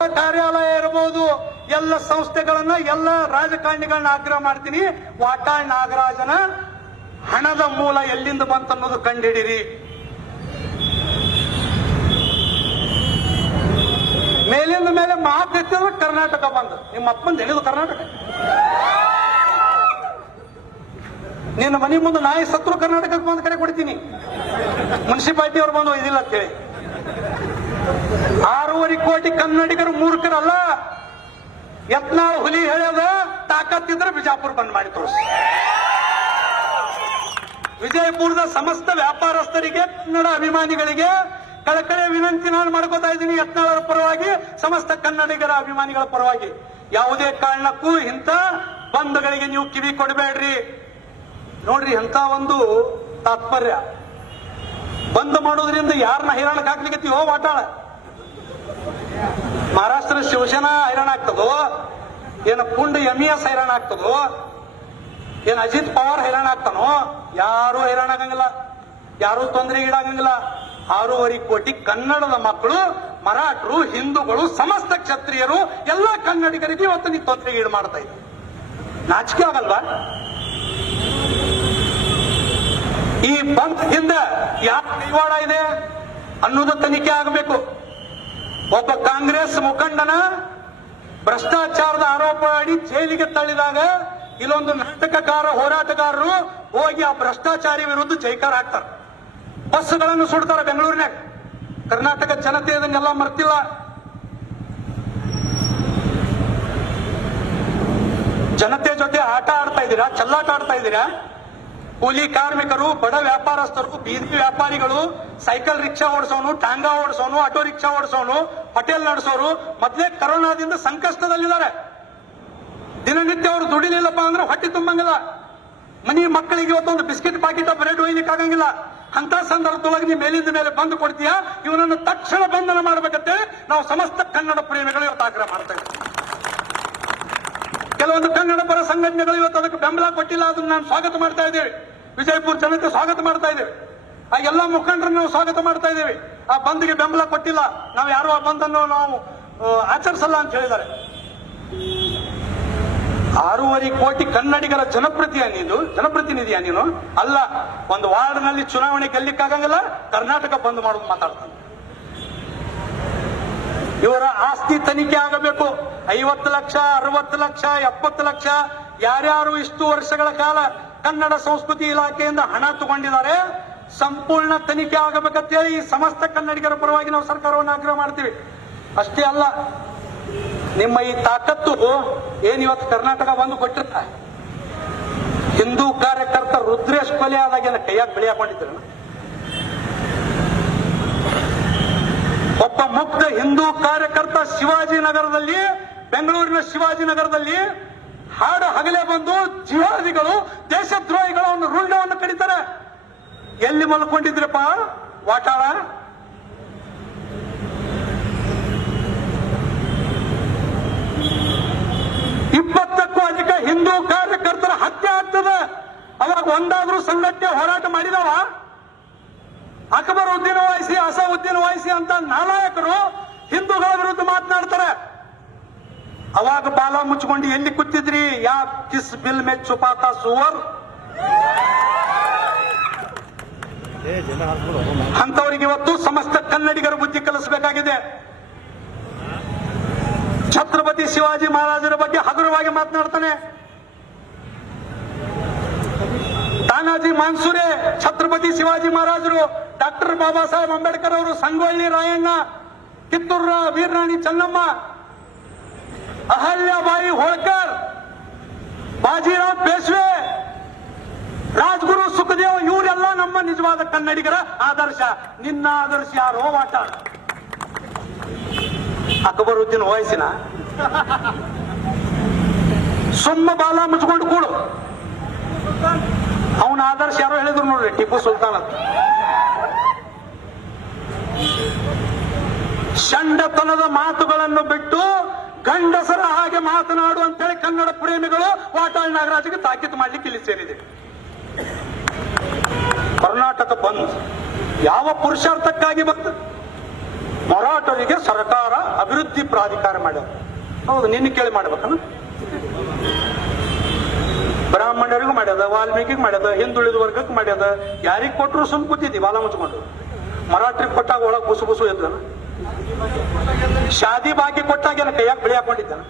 ಕಾರ್ಯಾಲಯ ಇರಬಹುದು, ಎಲ್ಲ ಸಂಸ್ಥೆಗಳನ್ನ, ಎಲ್ಲ ರಾಜಕಾರಣಿಗಳನ್ನ ಆಗ್ರಹ ಮಾಡ್ತೀನಿ. ವಾಟಾಳ್ ನಾಗರಾಜನ ಹಣದ ಮೂಲ ಎಲ್ಲಿಂದ ಬಂತ ಅನ್ನೋದು ಕಂಡಿಡಿರಿ. ಮೇಲಿಂದ ಮೇಲೆ ಮಾತೆತ್ತಿದ್ರೆ ಕರ್ನಾಟಕ ಬಂದು ನಿಮ್ಮ ಅಪ್ಪಂದು ಹೇಳಿದು ಕರ್ನಾಟಕ. ನಿನ್ನ ಮನೆ ಮುಂದೆ ನಾಯಿ ಸತ್ರು ಕರ್ನಾಟಕಕ್ಕೆ ಬಂದು ಕರೆ ಕೊಡ್ತೀನಿ. ಮುನ್ಸಿಪಾಲಿಟಿ ಅವ್ರು ಬಂದು ಇದಿಲ್ಲ ಅಂತ ಹೇಳಿ 6.5 ಕೋಟಿ ಕನ್ನಡಿಗರು ಮೂರ್ಖರಲ್ಲ. ಯತ್ನಾಳ್ ಹುಲಿ ಹೇಳ್ಯದ, ತಾಕತ್ತಿದ್ರೆ ಬಿಜಾಪುರ ಬಂದ್ ಮಾಡಿ ತೋರಿಸಿ. ವಿಜಯಪುರದ ಸಮಸ್ತ ವ್ಯಾಪಾರಸ್ಥರಿಗೆ, ಕನ್ನಡ ಅಭಿಮಾನಿಗಳಿಗೆ ಕಳಕಳಿಯ ವಿನಂತಿ ನಾನು ಮಾಡ್ಕೋತಾ ಇದ್ದೀನಿ. ಯತ್ನಾಳರ ಪರವಾಗಿ, ಸಮಸ್ತ ಕನ್ನಡಿಗರ ಅಭಿಮಾನಿಗಳ ಪರವಾಗಿ ಯಾವುದೇ ಕಾರಣಕ್ಕೂ ಇಂಥ ಬಂದ್ಗಳಿಗೆ ನೀವು ಕಿವಿ ಕೊಡಬೇಡ್ರಿ. ನೋಡ್ರಿ, ಎಂತ ಒಂದು ತಾತ್ಪರ್ಯ. ಬಂದ್ ಮಾಡೋದ್ರಿಂದ ಯಾರನ್ನ ಹೈರಾಣಕ್ಕೆ ಹಾಕ್ಲಿಕ್ಕೆ ವಾಟಾಳ. ಮಹಾರಾಷ್ಟ್ರ ಶಿವಸೇನಾ ಹೈರಾಣ ಆಗ್ತದೋ, ಏನ ಪುಂಡ MES ಹೈರಾಣ ಆಗ್ತದೋ, ಏನ್ ಅಜಿತ್ ಪವಾರ್ ಹೈರಾಣ ಆಗ್ತಾನೋ? ಯಾರು ಹೈರಾಣ ಆಗಂಗಿಲ್ಲ, ಯಾರು ತೊಂದರೆಗೀಡಾಗಂಗಿಲ್ಲ. 6.5 ಕೋಟಿ ಕನ್ನಡದ ಮಕ್ಕಳು, ಮರಾಠರು, ಹಿಂದೂಗಳು, ಸಮಸ್ತ ಕ್ಷತ್ರಿಯರು, ಎಲ್ಲ ಕನ್ನಡಿಗರಿಗೆ ಇವತ್ತು ನೀವು ತೊಂದರೆಗೀಡು ಮಾಡ್ತಾ ಇದ್ದೀವಿ. ನಾಚಿಕೆ ಆಗಲ್ವಾ? ಈ ಬಂದ್ ಹಿಂದೆ ಯಾರ ಕೈವಾಡ ಇದೆ ಅನ್ನೋದು ತನಿಖೆ ಆಗಬೇಕು. ಒಬ್ಬ ಕಾಂಗ್ರೆಸ್ ಮುಖಂಡನ ಭ್ರಷ್ಟಾಚಾರದ ಆರೋಪ ಅಡಿ ಜೈಲಿಗೆ ತಳ್ಳಿದಾಗ ಇಲ್ಲೊಂದು ನಾಟಕಕಾರ, ಹೋರಾಟಗಾರರು ಹೋಗಿ ಆ ಭ್ರಷ್ಟಾಚಾರಿ ವಿರುದ್ಧ ಜೈಕಾರ ಹಾಕ್ತಾರೆ. ಬಸ್ಗಳನ್ನು ಸುಡ್ತಾರೆ ಬೆಂಗಳೂರಿನಾಗ. ಕರ್ನಾಟಕ ಜನತೆ ಇದನ್ನೆಲ್ಲ ಮರ್ತಿಲ್ಲ. ಜನತೆ ಜೊತೆ ಆಟ ಆಡ್ತಾ ಇದ್ದೀರಾ, ಚೆಲ್ಲಾಟ ಆಡ್ತಾ ಇದ್ದೀರಾ. ಕೂಲಿ ಕಾರ್ಮಿಕರು, ಬಡ ವ್ಯಾಪಾರಸ್ಥರು, ಬೀದಿ ವ್ಯಾಪಾರಿಗಳು, ಸೈಕಲ್ ರಿಕ್ಷಾ ಓಡಿಸೋನು, ಟಾಂಗಾ ಓಡಿಸೋನು, ಆಟೋ ರಿಕ್ಷಾ ಓಡಿಸೋನು, ಹೋಟೆಲ್ ನಡೆಸೋರು ಮೊದಲೇ ಕರೋನಾದಿಂದ ಸಂಕಷ್ಟದಲ್ಲಿದ್ದಾರೆ. ದಿನನಿತ್ಯ ಅವರು ದುಡಿಲಿಲ್ಲಪ್ಪ ಅಂದ್ರೆ ಹೊಟ್ಟೆ ತುಂಬಂಗಿಲ್ಲ. ಮನಿ ಮಕ್ಕಳಿಗೆ ಇವತ್ತೊಂದು ಬಿಸ್ಕಿಟ್ ಪಾಕಿಟ್ ಬ್ರೆಡ್ ಒಯ್ಲಿಕ್ಕೆ ಆಗಂಗಿಲ್ಲ. ಅಂತ ಸಂದರ್ಭದೊಳಗೆ ನೀವು ಮೇಲಿಂದ ಮೇಲೆ ಬಂದು ಕೊಡ್ತೀಯಾ? ಇವನನ್ನು ತಕ್ಷಣ ಬಂಧನ ಮಾಡಬೇಕಂತೇಳಿ ನಾವು ಸಮಸ್ತ ಕನ್ನಡ ಪ್ರೇಮಿಗಳು ಇವತ್ತು ಆಗ್ರಹ ಮಾಡ್ತಾ ಇದ್ದೀವಿ. ಕೆಲವೊಂದು ಕನ್ನಡ ಪರ ಸಂಘಟನೆಗಳು ಇವತ್ತು ಅದಕ್ಕೆ ಬೆಂಬಲ ಕೊಟ್ಟಿಲ್ಲ. ಅದನ್ನ ನಾನು ಸ್ವಾಗತ ಮಾಡ್ತಾ ಇದ್ದೇವೆ. ವಿಜಯಪುರ ಜನತೆ ಸ್ವಾಗತ ಮಾಡ್ತಾ ಇದ್ದೇವೆ. ಆ ಎಲ್ಲ ಮುಖಂಡರನ್ನು ನಾವು ಸ್ವಾಗತ ಮಾಡ್ತಾ ಇದ್ದೇವೆ. ಆ ಬಂದ್ಗೆ ಬೆಂಬಲ ಕೊಟ್ಟಿಲ್ಲ, ನಾವು ಯಾರು ಆ ಬಂದನ್ನು ನಾವು ಆಚರಿಸಲ್ಲ ಅಂತ ಹೇಳಿದ್ದಾರೆ. 6.5 ಕೋಟಿ ಕನ್ನಡಿಗರ ಜನಪ್ರತಿನಿಧಿಯ ನೀನು ಅಲ್ಲ. ಒಂದು ವಾರ್ಡ್ನಲ್ಲಿ ಚುನಾವಣೆ ಗೆಲ್ಲಿಕ್ಕಾಗಂಗಿಲ್ಲ, ಕರ್ನಾಟಕ ಬಂದ್ ಮಾಡೋದು ಮಾತಾಡ್ತಾನೆ. ಇವರ ಆಸ್ತಿ ತನಿಖೆ ಆಗಬೇಕು. 50 ಲಕ್ಷ, 60 ಲಕ್ಷ, 70 ಲಕ್ಷ ಯಾರ್ಯಾರು ಇಷ್ಟು ವರ್ಷಗಳ ಕಾಲ ಕನ್ನಡ ಸಂಸ್ಕೃತಿ ಇಲಾಖೆಯಿಂದ ಹಣ ತಗೊಂಡಿದ್ದಾರೆ, ಸಂಪೂರ್ಣ ತನಿಖೆ ಆಗಬೇಕಂತೇಳಿ ಈ ಸಮಸ್ತ ಕನ್ನಡಿಗರ ಪರವಾಗಿ ನಾವು ಸರ್ಕಾರವನ್ನು ಆಗ್ರಹ ಮಾಡ್ತೀವಿ. ಅಷ್ಟೇ ಅಲ್ಲ, ನಿಮ್ಮ ಈ ತಾಕತ್ತು ಏನ್ ಇವತ್ತು ಕರ್ನಾಟಕ ಬಂದು ಕೊಟ್ಟಿರ್ತ. ಹಿಂದೂ ಕಾರ್ಯಕರ್ತ ರುದ್ರೇಶ್ ಕೊಲೆ ಆದಾಗೆಲ್ಲ ಕೈಯಾಗ ಬೆಳೆ ಹಾಕೊಂಡಿದ್ರು. ಒಬ್ಬ ಮುಗ್ಧ ಹಿಂದೂ ಕಾರ್ಯಕರ್ತ ಶಿವಾಜಿನಗರದಲ್ಲಿ, ಬೆಂಗಳೂರಿನ ಶಿವಾಜಿನಗರದಲ್ಲಿ ಹಾಡು ಹಗಲೇ ಬಂದು ಜಿಹಾದಿಗಳು, ದೇಶದ್ರೋಹಿಗಳು ಅವನು ರುಂಡವನ್ನು ಕಡಿತಾರೆ. ಎಲ್ಲಿ ಮಲ್ಕೊಂಡಿದ್ರಪ್ಪ ವಾಟಾಳ? ಇಪ್ಪತ್ತಕ್ಕೂ ಅಧಿಕ ಹಿಂದೂ ಕಾರ್ಯಕರ್ತರ ಹತ್ಯೆ ಆಗ್ತದೆ. ಅವಾಗ ಒಂದಾದ್ರೂ ಸಂಘಟನೆ ಹೋರಾಟ ಮಾಡಿದವ? ಅಕ್ಬರ್ ಉದ್ದೀನ್ ಓವೈಸಿ, ಅಸದುದ್ದೀನ್ ಓವೈಸಿ ಅಂತ ನಾಲಾಯಕರು ಹಿಂದೂಗಳ ವಿರುದ್ಧ ಮಾತನಾಡ್ತಾರೆ. ಅವಾಗ ಬಾಲ ಮುಚ್ಚಿಕೊಂಡು ಎಲ್ಲಿ ಕೂತಿದ್ರಿ? ಯಾ ಕಿಸ್ ಬಿಲ್ ಮೇ ಚುಪಾತಾ ಸುವರ್. ಅಂತವರಿಗೆ ಇವತ್ತು ಸಮಸ್ತ ಕನ್ನಡಿಗರ ಬುದ್ಧಿ ಕಲಿಸಬೇಕಾಗಿದೆ. ಛತ್ರಪತಿ ಶಿವಾಜಿ ಮಹಾರಾಜರ ಬಗ್ಗೆ ಹಗುರವಾಗಿ ಮಾತನಾಡ್ತಾನೆ. ತಾನಾಜಿ ಮಾನ್ಸೂರೆ, ಛತ್ರಪತಿ ಶಿವಾಜಿ ಮಹಾರಾಜರು, ಡಾಕ್ಟರ್ ಬಾಬಾ ಸಾಹೇಬ್ ಅಂಬೇಡ್ಕರ್ ಅವರು, ಸಂಗೊಳ್ಳಿ ರಾಯಣ್ಣ, ಕಿತ್ತೂರು ವೀರರಾಣಿ ಚೆನ್ನಮ್ಮ, ಅಹಲ್ಯಾಬಾಯಿ ಹೋಳ್ಕರ್, ಬಾಜಿರಾವ್ ಪೇಶ್ವೆ, ರಾಜ್ಗುರು ಸುಖದೇವ್, ಇವರೆಲ್ಲ ನಮ್ಮ ನಿಜವಾದ ಕನ್ನಡಿಗರ ಆದರ್ಶ. ನಿನ್ನ ಆದರ್ಶ ಯಾರೋ ವಾಟಾಳ? ಅಕ್ಬರುದ್ದೀನ್ ಓವೈಸಿನ? ಸುಮ್ಮ ಬಾಲ ಮುಚ್ಕೊಂಡು ಕೂಡು. ಅವನ ಆದರ್ಶ ಯಾರೋ ಹೇಳಿದ್ರು ನೋಡ್ರಿ, ಟಿಪ್ಪು ಸುಲ್ತಾನ್ ಅಂತ. ಷಂಡತನದ ಮಾತುಗಳನ್ನು ಬಿಟ್ಟು ಗಂಡಸರ ಹಾಗೆ ಮಾತನಾಡು ಅಂತೇಳಿ ಕನ್ನಡ ಪ್ರೇಮಿಗಳು ವಾಟಾಳ್ ನಾಗರಾಜ್ಗೆ ತಾಕೀತು ಮಾಡ್ಲಿಕ್ಕೆ ಇಲ್ಲಿ ಸೇರಿದೆ. ಕರ್ನಾಟಕ ಬಂದ್ ಯಾವ ಪುರುಷಾರ್ಥಕ್ಕಾಗಿ ಬಂತು? ಮರಾಠರಿಗೆ ಸರ್ಕಾರ ಅಭಿವೃದ್ಧಿ ಪ್ರಾಧಿಕಾರ ಮಾಡ್ಯಾರ. ಹೌದು, ನಿನ್ನ ಕೇಳಿ ಮಾಡ್ಬೇಕನ? ಬ್ರಾಹ್ಮಣರಿಗೂ ಮಾಡ್ಯದ, ವಾಲ್ಮೀಕಿಗೆ ಮಾಡ್ಯದ, ಹಿಂದುಳಿದ ವರ್ಗಕ್ಕೆ ಮಾಡ್ಯದ. ಯಾರಿಗ್ ಕೊಟ್ಟರು ಸುಮ್ ಕೂತಿದ್ದಿ ಬಾಲ ಮುಚ್ಕೊಂಡು. ಮರಾಠರಿಗೆ ಕೊಟ್ಟಾಗ ಒಳಗ್ ಬುಸು ಬುಸು ಎದ್ದನ. ಶಾದಿ ಬಾಕಿ ಕೊಟ್ಟಾಗ ಏನ ಕೈಯಾಗ ಬೆಳಿ ಹಾಕೊಂಡಿದ್ದಾನ.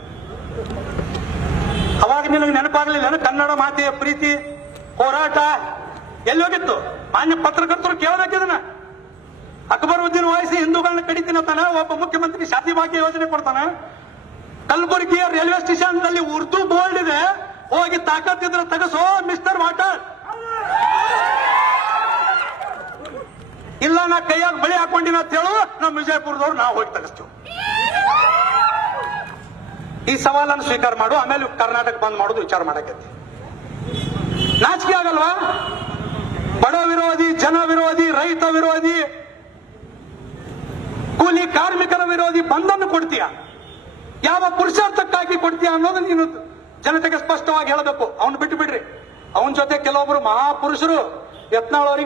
ಅವಾಗ ನಿನಗೆ ನೆನಪಾಗ್ಲಿಲ್ಲ ಕನ್ನಡ ಮಾತೆಯ ಪ್ರೀತಿ ಹೋರಾಟ ಎಲ್ಲಿ ಹೋಗಿತ್ತು? ಮಾನ್ಯ ಪತ್ರಕರ್ತರು ಕೇಳಬೇಕಿದನ. ಅಕ್ಬರುದ್ದೀನ್ ವಾಯಿಸಿ ಹಿಂದೂಗಳನ್ನ ಕಡಿತೀನತಾನ, ಒಬ್ಬ ಮುಖ್ಯಮಂತ್ರಿ ಶಾದಿ ಬಾಕಿ ಯೋಜನೆ ಕೊಡ್ತಾನ. ಕಲಬುರಗಿಯ ರೈಲ್ವೆ ಸ್ಟೇಷನ್ ನಲ್ಲಿ ಉರ್ದು ಬೋರ್ಡ್ ಇದೆ, ಹೋಗಿ ತಾಕತ್ತಿದ್ರೆ ತಗಸೋ ಮಿಸ್ಟರ್ ವಾಟರ್. ಇಲ್ಲ ನಾ ಕೈಯಾಗ ಬಳಿ ಹಾಕೊಂಡಿನ ಅಂತ ಹೇಳು, ನಮ್ಮ ವಿಜಯಪುರದವ್ರು ನಾವು ಹೋಗಿ ತಗಸ್ತೀವಿ. ಈ ಸವಾಲನ್ನು ಸ್ವೀಕಾರ ಮಾಡು, ಆಮೇಲೆ ಕರ್ನಾಟಕ ಬಂದ್ ಮಾಡೋದು ವಿಚಾರ ಮಾಡಕತ್ತಿ. ನಾಚಿಕೆ ಆಗಲ್ವಾ? ಬಡ ವಿರೋಧಿ, ಜನ ವಿರೋಧಿ, ರೈತ ವಿರೋಧಿ, ಕೂಲಿ ಕಾರ್ಮಿಕರ ವಿರೋಧಿ ಬಂದನ್ನು ಕೊಡ್ತೀಯ. ಯಾವ ಪುರುಷಾರ್ಥಕ್ಕಾಗಿ ಕೊಡ್ತೀಯ ಅನ್ನೋದು ನೀನು ಜನತೆಗೆ ಸ್ಪಷ್ಟವಾಗಿ ಹೇಳಬೇಕು. ಅವನು ಬಿಟ್ಟು ಬಿಡ್ರಿ. ಅವನ ಜೊತೆ ಕೆಲವೊಬ್ರು ಮಹಾಪುರುಷರು ಯತ್ನಾಳ್ ಅವರಿಗೆ